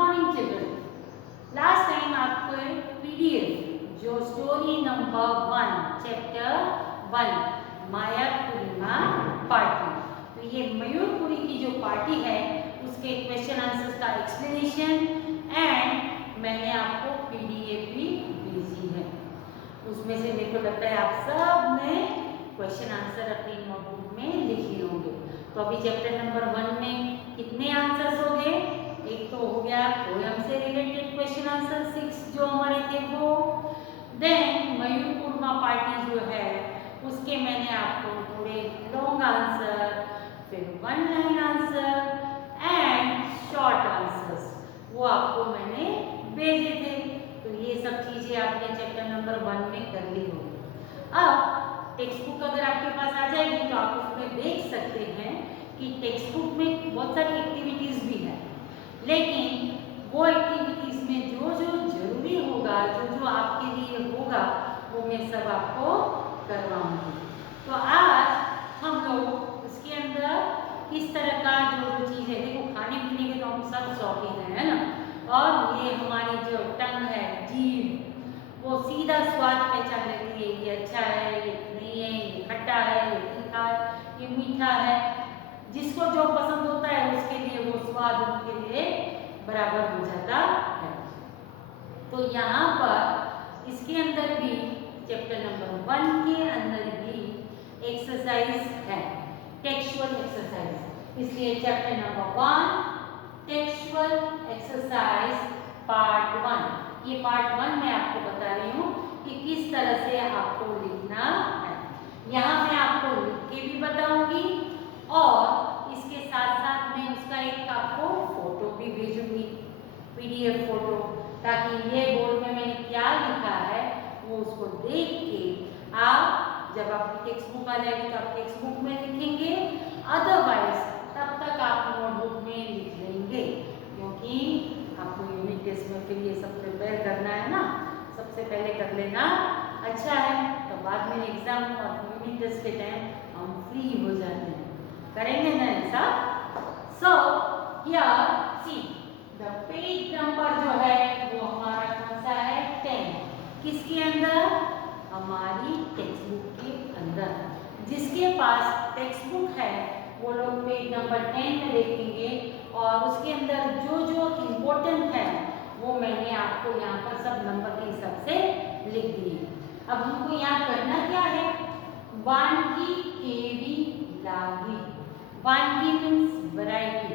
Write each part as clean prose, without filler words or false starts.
Morning children. Last time आपको PDF जो story number 1 chapter 1 माया पूर्णिमा party, तो ये मयूरपुरी की जो पार्टी है उसके क्वेश्चन आंसर्स का एक्सप्लेनेशन एंड मैंने आपको पीडीएफ भी भेजी है। उसमें से मेरे को लगता है आप सब ने क्वेश्चन आंसर अपनी नोटबुक में लिखे होंगे। तो अभी चैप्टर नंबर 1 में कितने आंसर्स हो गए? एक तो हो गया पोएम से रिलेटेड क्वेश्चन आंसर 6 जो हमारे थे वो। देन मयूरपुरमा पार्टी जो है उसके मैंने आपको थोड़े लॉन्ग आंसर, फिर 1 line answer and short answers वो आपको मैंने भेजे थे। तो ये सब चीजें आपने चैप्टर नंबर 1 में कर ली होगी। अब टेक्स्ट बुक अगर आपके पास आ जाएगी तो आप उसमें देख सकते हैं कि टेक्स्ट बुक में बहुत सारी एक्टिविटीज भी है, लेकिन वो एक्टिविटीज में जो जो जरूरी होगा, जो जो आपके लिए होगा वो मैं सब आपको करवाऊंगी। तो आज हम लोग इसके अंदर इस तरह का जो जो चीज़ है, देखो खाने पीने के तो हम सब शौकीन है ना, और ये हमारी जो टंग है, जीभ, वो सीधा स्वाद पहचान लेती है, ये अच्छा है, ये नहीं है, ये खट्टा है, ये तीखा है, ये मीठा है। जिसको जो पसंद होता है उसके लिए वो स्वाद उनके लिए बराबर हो जाता है। तो यहाँ पर इसके अंदर भी चैप्टर नंबर 1 के अंदर भी एक्सरसाइज है, टेक्सचुअल एक्सरसाइज। इसलिए chapter number 1 textual exercise part 1, ये पार्ट 1 मैं आपको बता रही हूँ कि किस तरह से आपको लिखना है। यहाँ मैं आपको लिख के भी बताऊंगी और इसके साथ साथ मैं उसका एक आपको फोटो भी भेजूंगी, पीडीएफ फोटो, ताकि ये बोर्ड में मैंने क्या लिखा है वो उसको देख के आप जब आपकी टेक्स्ट बुक आ जाएगी तो आप टेक्स्ट बुक में लिखेंगे, अदरवाइज तब तक आप नोटबुक में लिख लेंगे, क्योंकि आपको यूनिट टेस्ट में फिर ये सब प्रिपेयर करना है ना, सबसे पहले कर लेना अच्छा है, तो बाद में एग्जाम और यूनिट टेस्ट के टाइम हम फ्री हो जाते हैं, करेंगे ना ऐसा। So here see the page number जो है वो हमारा कौन सा है? 10। किसके अंदर? हमारी टेक्स्ट बुक के अंदर। जिसके पास टेक्स्ट बुक है वो लोग पेज नंबर 10 में देखेंगे और उसके अंदर जो जो इम्पोर्टेंट है वो मैंने आपको यहाँ पर सब नंबर के हिसाब से लिख दिए। अब हमको यहाँ करना क्या है? वानगी केवी लागी। वानगी मीन्स वैरायटी,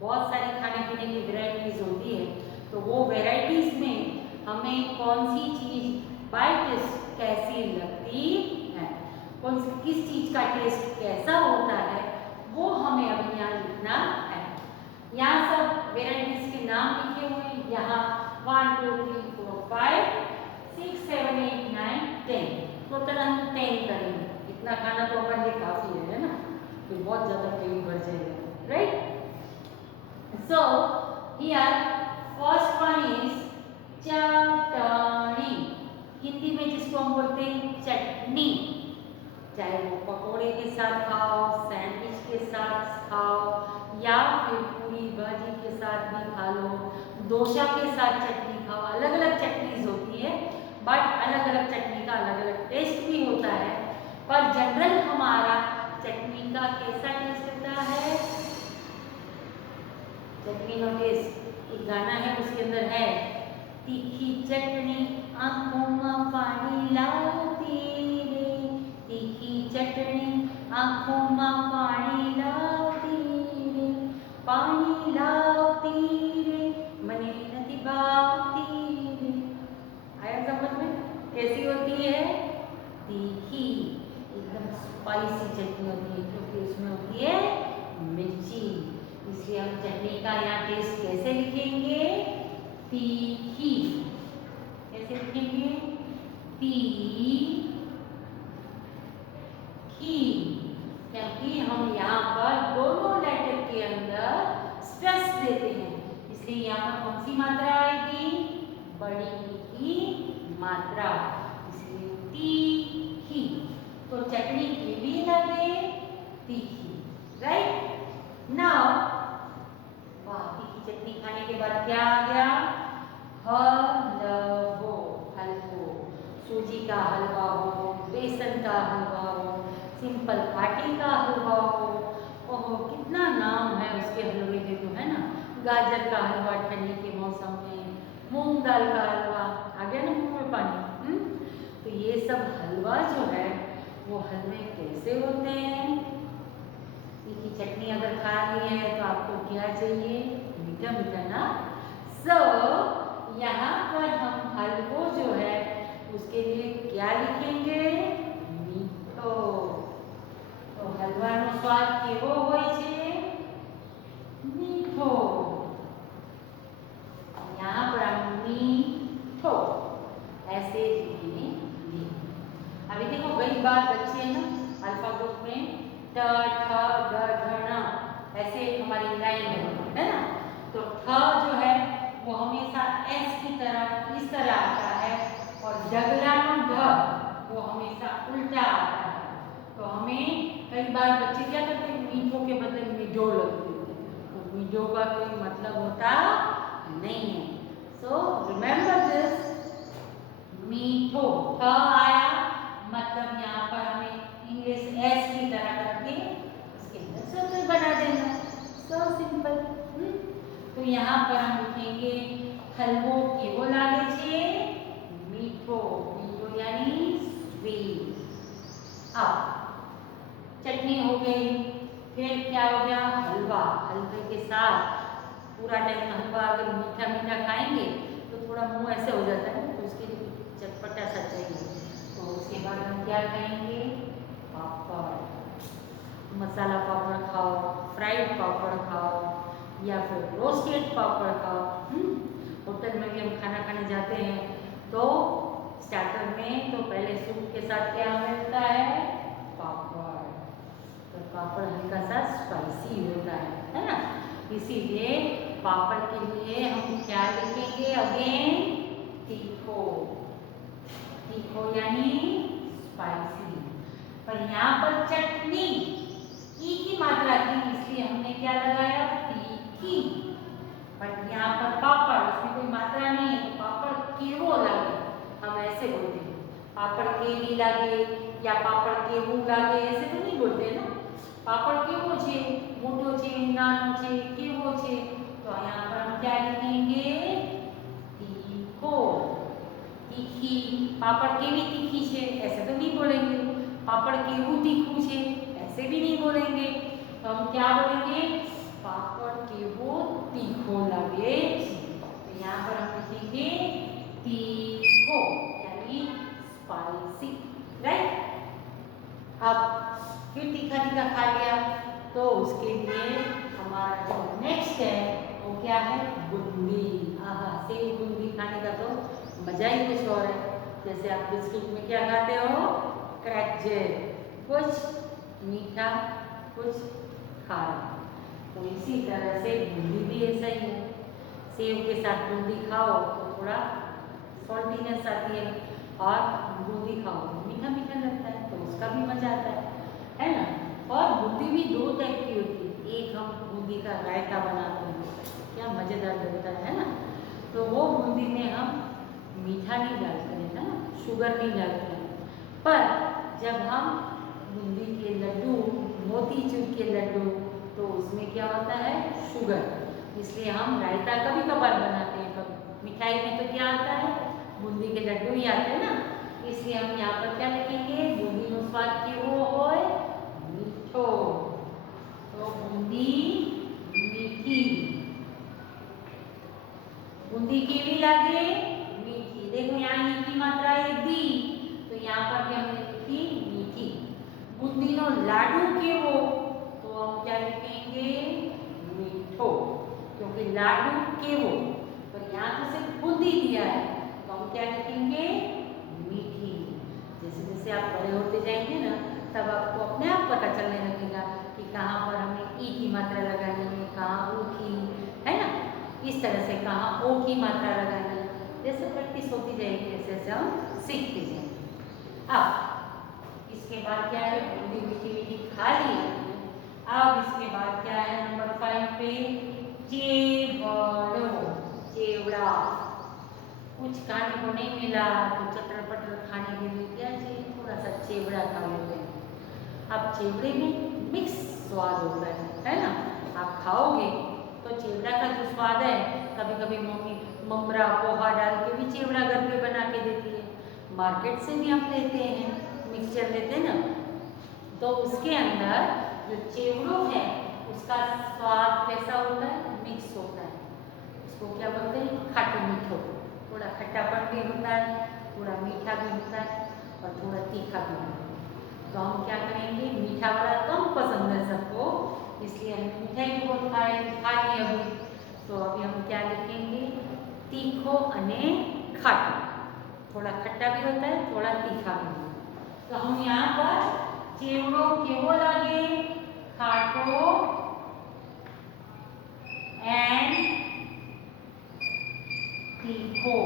बहुत सारी खाने पीने की वैरायटीज होती है, तो वो वैरायटीज में हमें कौन सी चीज बाय टेस्ट कैसी लगती है, कौन सी किस चीज का टेस्ट कैसा होता है वो हमें अभी यहाँ लिखना है। यहाँ सब वैरायटीज के नाम लिखे हुए हैं, यहाँ 1 2 3 4 5 6 7 8 9 10, टोटल हम 10 करेंगे। इतना खाना तो अपन लिए काफी है ना, तो बहुत ज्यादा पेट भर जाएगा, right? So here first one is chutney. Hindi में जिसको हम बोलते हैं चटनी, चाहे वो पकोड़े के साथ खाओ, सैंडविच के साथ खाओ, या फिर पूरी भाजी के साथ भी खा लो, डोसा के साथ चटनी खाओ। अलग अलग चटनीज होती है, बट अलग अलग चटनी का अलग अलग टेस्ट भी होता है, पर जनरल हमारा चटनी का कैसा टेस्ट होता है? चटनी नो टेस्ट एक गाना है, उसके अंदर है तीखी चटनी आंखों में पानी लाती रे, तीखी चटनी आंखों में पानी लाती रे, पानी लाती रे मने नती भाती रे। आया समझ में? कैसी होती है? तीखी, एकदम स्पाइसी चटनी होती है, क्योंकि उसमें होती है मिर्ची, इसलिए हम चटनी का यहाँ टेस्ट कैसे लिखेंगे? तीखी। कैसे लिखेंगे? तीखी, क्योंकि हम यहाँ पर दोनों लेटर के अंदर स्ट्रेस देते हैं, इसलिए यहाँ पर कौन सी मात्रा आएगी? बड़ी की मात्रा, इसलिए तीखी। तो चटनी केवी लगे तीखी, राइट? नाउ वाह, तीखी चटनी खाने के बाद बाद क्या आ गया? हलवो, हलवो। सूजी का हलवा हो, बेसन का हलवा हो, सिंपल आटे का हलवा हो, ओहो कितना नाम है उसके हलवे के तो, है ना। गाजर का हलवा ठंडी के मौसम में, मूंग दाल का हलवा, आ गया ना मुंह में पानी। तो ये सब हलवा जो है वो हलवे कैसे होते हैं? इसकी चटनी अगर खा ली है तो आपको क्या चाहिए? मीठा मीठा ना। सो यहाँ पर हम हलवो जो है उसके लिए क्या लिखेंगे? मीठो। तो हलવાનો स्वाद केવો હોય છે? मीठो। यहाँ पर हम मीठो ऐसे लिखेंगे। अभी देखो कई बार बच्चे ना अल्फाबेट में ट ठ ड ढ ण ऐसे हमारी लाइन है ना। तो ठ जो है वो हमेशा एस की तरह इस तरह आता है और डगलानो ढ वो हमेशा उल्टा आता है। तो हमें कई बार बच्चे क्या करते हैं? मीठो के बदले मीठो लगते हैं। तो मीठो का कोई मतलब होता नहीं है। सो रिमेंबर दिस, मीठो ठ आया मतलब यहाँ पर हमें इंग्लिश एस की तरह करके उसके अंदर सर्कल बना देना। So simple. तो यहाँ पर हम लिखेंगे हलवो केवो लागे छे? मीठो। मीठो यानी स्वीट। अब चटनी हो गई, फिर क्या हो गया? हलवा। हलवे के साथ पूरा टाइम हलवा अगर मीठा मीठा खाएंगे तो थोड़ा मुंह ऐसे हो जाता है, तो उसके लिए चटपटा सा चाहिए। तो उसके बाद हम क्या खाएंगे? पापड़। मसाला पापड़ खाओ, फ्राइड पापड़ खाओ या फिर रोस्टेड पापड़ खाओ। होटल में भी हम खाना खाने जाते हैं तो स्टार्टर में तो पहले सूप के साथ क्या मिलता है? पापड़। तो पापड़ हल्का सा स्पाइसी होता है ना। इसीलिए पापड़ के लिए हम क्या लिखेंगे? अगेन तीखो। तीखो यानी स्पाइसी। पर यहाँ पर चटनी ई की मात्रा थी इसलिए हमने क्या लगाया? तीखी। पर यहाँ पर पापड़ उसमें कोई मात्रा नहीं है तो पापड़ केवो लागे, हम ऐसे बोलते हैं। पापड़ केवी लागे या पापड़ केवू लागे ऐसे तो नहीं बोलते ना। पापड़ केवो छे, मोटो छे, नानो छे, केवो छे। तो यहाँ पर हम क्या लिखेंगे? तीखो। तीखी। पापड़ केवी तीखी छे ऐसे तो नहीं बोलेंगे। पापड़ केवू तीखू छे ऐसे भी नहीं बोलेंगे। तो हम क्या बोलेंगे? पापड़ केवो तीखो लागे। तो यहाँ पर हम लिखेंगे तीखो यानी स्पाइसी, राइट। अब फिर तीखा तीखा खा लिया तो उसके लिए हमारा जो नेक्स्ट है वो क्या है? बूंदी। आहा, सेव बूंदी खाने का तो मजा ही कुछ और है। जैसे आप बिस्किट में क्या खाते हो? क्रैकजेल, कुछ मीठा कुछ खारा। तो इसी तरह से बूंदी भी ऐसा ही है। सेव के साथ बूंदी खाओ तो थोड़ा सॉल्टीनेस आती है और बूंदी खाओ तो मीठा मीठा लगता है, तो उसका भी मजा आता है ना। और बूंदी भी दो टाइप की होती है। एक हम बूंदी का रायता बनाते हैं, क्या मज़ेदार लगता है ना। तो वो बूंदी में हम मीठा नहीं डालते हैं ना, शुगर नहीं डालते हैं। पर जब हम बूंदी के लड्डू, मोतीचूर के लड्डू, तो उसमें क्या होता है? शुगर। इसलिए हम रायता कभी कभार बनाते हैं। कभी मिठाई में तो क्या आता है? बूंदी के लड्डू ही आते हैं ना। इसलिए हम यहाँ पर क्या लिखेंगे? बूंदी नो स्वाद केवो होय? मीठो। तो बूंदी मीठी। बूंदी केवी लागे? मीठी। देखो यहाँ ई की मात्रा है दी, तो यहाँ पर भी हमने लिखी मीठी। बूंदी नो लाडू केवो? तो हम क्या लिखेंगे? मीठो। क्योंकि लाडू केवो, पर यहाँ तो सिर्फ बूंदी दिया है तो हम क्या लिखेंगे? मीठी। जैसे जैसे आप बड़े होते जाएंगे ना तब आपको अपने आप पता चलने लगेगा कि कहाँ पर हमें ई की मात्रा लगानी है, कहाँ ओ की, है ना। इस तरह से कहाँ ओ की मात्रा लगानी है। जैसे प्रैक्टिस होती जाएगी जैसे जैसे हम सीखते जाएंगे। अब इसके बाद क्या है? बूंदी मीठी मीठी खा ली। अब इसके बाद क्या है? नंबर 5 पे केवड़ो। कुछ खाने को नहीं मिला तो चटर पटर खाने के लिए क्या चाहिए, थोड़ा सा चिवड़ा खा लेते हैं। अब चिवड़े में मिक्स स्वाद होता है ना। आप खाओगे तो चिवड़ा का जो स्वाद है, कभी कभी मम्मी ममरा पोहा डाल के भी चिवड़ा घर पे बना के देती है। मार्केट से भी हम लेते हैं, मिक्सचर लेते हैं ना, तो उसके अंदर जो चिवड़ो है उसका स्वाद कैसा होता है, मिक्स होता है। उसको क्या बोलते हैं, खट्टा मीठो। थोड़ा खट्टापन भी होता है, थोड़ा मीठा भी होता है और थोड़ा तीखा भी होता है। तो हम क्या करेंगे, मीठा वाला कम पसंद है सबको, इसलिए हम मिठाई भी बहुत खा लिए अभी। तो अभी हम क्या लिखेंगे, तीखो अने खाटो। थोड़ा खट्टा भी होता है, थोड़ा तीखा भी होता है। तो हम यहाँ पर चेवड़ो केवो लागे, खाटो एंड तीखो।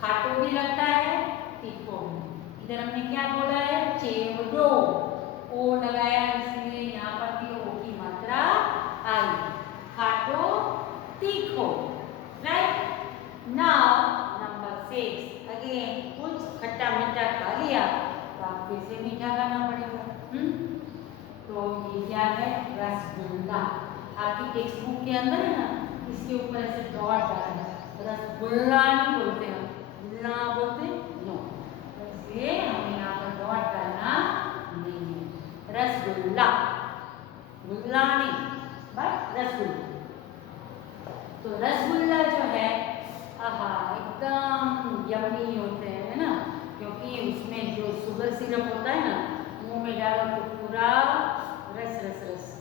खाटो भी लगता है, तीखो भी। इधर हमने क्या बोला है, चेवड़ो, ओ लगाया इसलिए यहाँ पर भी ओ की मात्रा आई। खाटो, तीखो, राइट। नाउ नंबर 6 अगेन, कुछ खट्टा मीठा खा लिया तो आप फिर से मीठा खाना पड़ेगा। तो ये क्या है, रसगुल्ला। आपकी टेक्स्ट बुक के अंदर है ना, इसके ऊपर ऐसे डॉट डाला है, रसगुल्ला नहीं बोलते हम, गुल्ला बोलते नो, इसलिए हमें यहाँ पर डॉट डालना नहीं है। रसगुल्ला, गुल्ला नहीं, बट रसगुल्ला। तो रसगुल्ला जो है, आहा, एकदम यम्मी होते हैं, है ना, क्योंकि उसमें जो शुगर सिरप होता है ना, मुंह में डालो तो पूरा रस रस रस।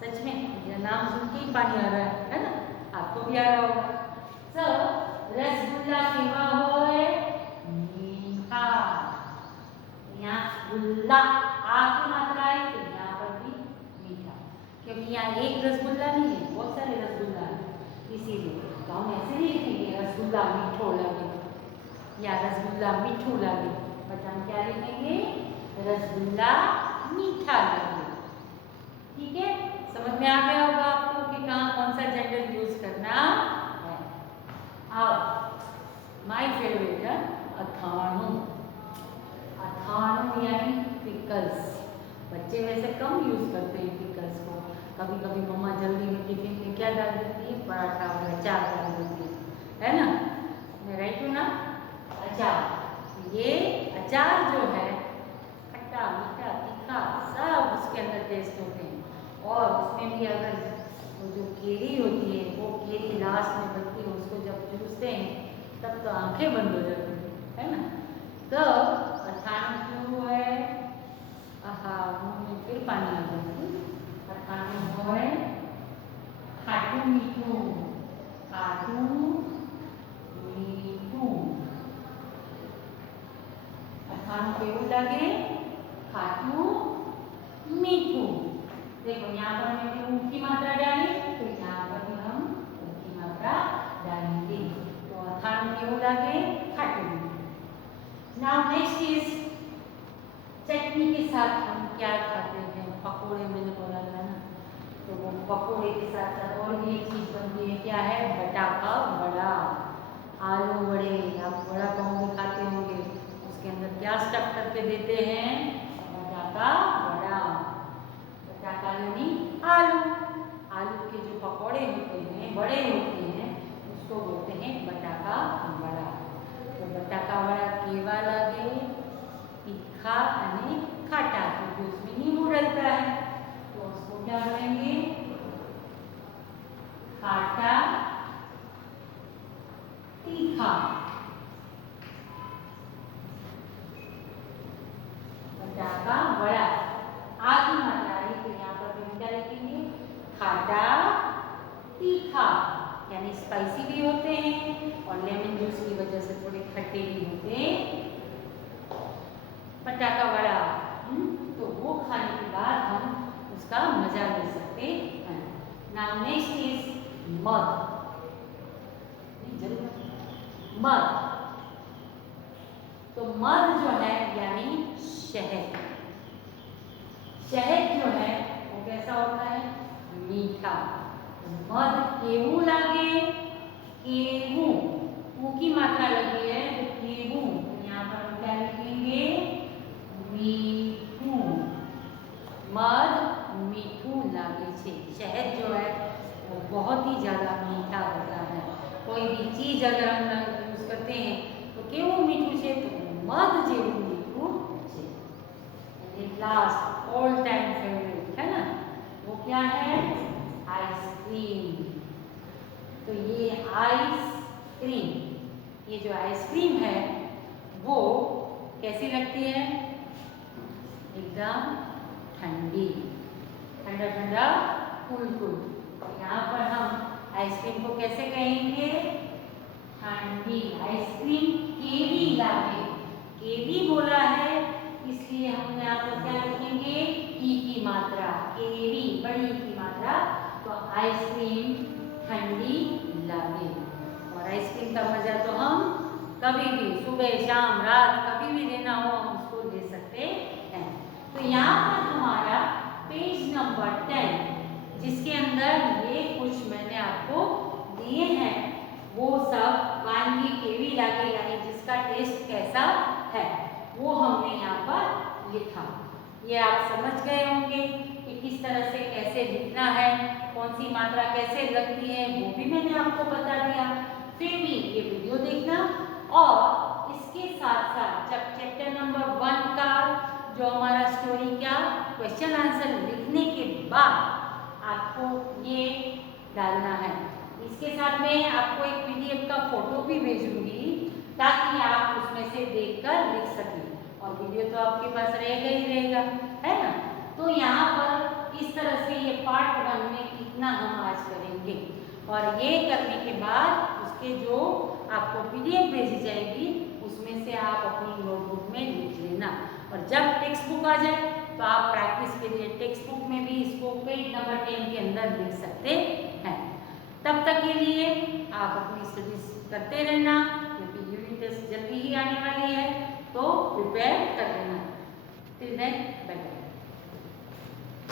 सच में यह नाम सुन के ही पानी आ रहा है ना, आपको भी आ रहा होगा। सो रसगुल्ला केवा होय, मीठा। यहाँ गुल्ला आ की मात्रा है तो यहाँ पर भी मीठा, क्योंकि यहाँ एक रसगुल्ला नहीं है, बहुत सारे रसगुल्ला है, इसीलिए तो हम ऐसे नहीं लिखेंगे रसगुल्ला मीठो लगे या रसगुल्ला मीठू लगे, बट हम क्या लिखेंगे, रसगुल्ला मीठा लगे। ठीक है, समझ में आ गया होगा आपको कि कहाँ कौन सा जेंडर यूज करना है। अब माय फेवरेट है अथाणु। अथाणु यानी पिकल्स। बच्चे वैसे कम यूज करते हैं पिकल्स को, कभी कभी मम्मा जल्दी में टिफिन में क्या डाल देती है, पराठा और अचार डाल देती है ना, मैं राइट हूँ ना। अचार, ये अचार जो है खट्टा मीठा तीखा सब उसके अंदर टेस्ट होते हैं, और उसमें भी अगर वो जो केरी होती है, वो केरी लास्ट में बनती है, उसको जब चूसते हैं तब तो आंखें बंद हो जाती है ना। तो अथाणु क्यों है, आहा, मुंह में फिर पानी आ जाता है। अथाणु है खाटू मीठू, खाटू मीठू। अथाणु केवू लगे, खाटू मीठू। देखो यहाँ पर हमने ऊ की मात्रा डाली, तो यहाँ पर भी हम ऊ की मात्रा डालेंगे, तो अथाणु केवू लगे, खाटू। नाउ नेक्स्ट इज चटनी के साथ हम क्या खाते हैं, पकोड़े, मैंने बोला था ना, तो वो पकोड़े के साथ साथ और भी एक चीज बनती है, क्या है, बटाका वड़ा, आलू वड़े। आप वड़ा पाव भी खाते होंगे, उसके अंदर क्या स्टफ करके देते हैं, बटाका वड़ा। बटाका यानी आलू, आलू के जो पकोड़े होते हैं, बड़े होते हैं, उसको बोलते हैं बटाका वड़ा। तो बटाका वड़ा केवा लगे, तीखा अने खाटा, क्योंकि उसमें नींबू डलता है, तो उसको क्या करेंगे, खाटा तीखा। बटाका वड़ा आदि मात्रा है, तो यहाँ पर हम क्या लिखेंगे, खाटा तीखा, यानी स्पाइसी भी होते हैं और लेमन जूस की वजह से थोड़े खट्टे भी होते हैं बटाका वड़ा। तो वो खाने के बाद हम उसका मजा ले सकते हैं। नाउ नेक्स्ट इज मध। मध, तो मध जो है यानी शहद। शहद जो है वो कैसा होता है, मीठा। मध केवू लागे, ही ज़्यादा मीठा होता है। कोई भी चीज़ अगर हम यूज़ करते हैं तो केवो मीठू છે तो मध જેવું मीठू છે। लास्ट ऑल टाइम फेवरेट है ना, वो क्या है? आइसक्रीम। तो ये आइसक्रीम, ये जो आइसक्रीम है वो कैसी लगती है? एकदम ठंडी, ठंडा ठंडा कूल कूल। यहाँ पर हम आइसक्रीम को कैसे कहेंगे? ठंडी आइसक्रीम केवी लागे। केवी बोला है इसलिए हम यहाँ पर क्या लिखेंगे? ई की मात्रा, केवी बड़ी की मात्रा। तो आइसक्रीम ठंडी लागे। और आइसक्रीम का मजा तो हम कभी भी सुबह शाम रात कभी भी लेना हो हम उसको ले सकते हैं। तो यहाँ पर हमारा पेज नंबर 10 जिसके अंदर ये कुछ मैंने आपको दिए हैं वो सब वानगी केवी लागे यानी जिसका टेस्ट कैसा है वो हमने यहाँ पर लिखा। ये आप समझ गए होंगे कि किस तरह से कैसे लिखना है, कौन सी मात्रा कैसे लगती है वो भी मैंने आपको बता दिया। फिर भी ये वीडियो देखना और इसके साथ साथ जब चैप्टर नंबर 1 का जो हमारा स्टोरी क्या क्वेश्चन आंसर लिखने के बाद आपको ये डालना है। इसके साथ में आपको एक पीडीएफ का फोटो भी भेजूंगी ताकि आप उसमें से देखकर लिख सकें। और वीडियो तो आपके पास रहेगा ही रहेगा, है ना। तो यहाँ पर इस तरह से ये पार्ट 1 में इतना हम आज करेंगे और ये करने के बाद उसके जो आपको पीडीएफ भेजी जाएगी उसमें से आप अपनी नोटबुक में लिख लेना। और जब टेक्स्ट बुक आ जाए तो आप प्रैक्टिस के लिए टेक्स्ट बुक में भी इसको पेज नंबर 10 के अंदर लिख सकते हैं। तब तक के लिए आप अपनी स्टडीज करते रहना क्योंकि यूनिट टेस्ट जल्दी ही आने वाली है, तो प्रिपेयर कर लेना। Till then bye.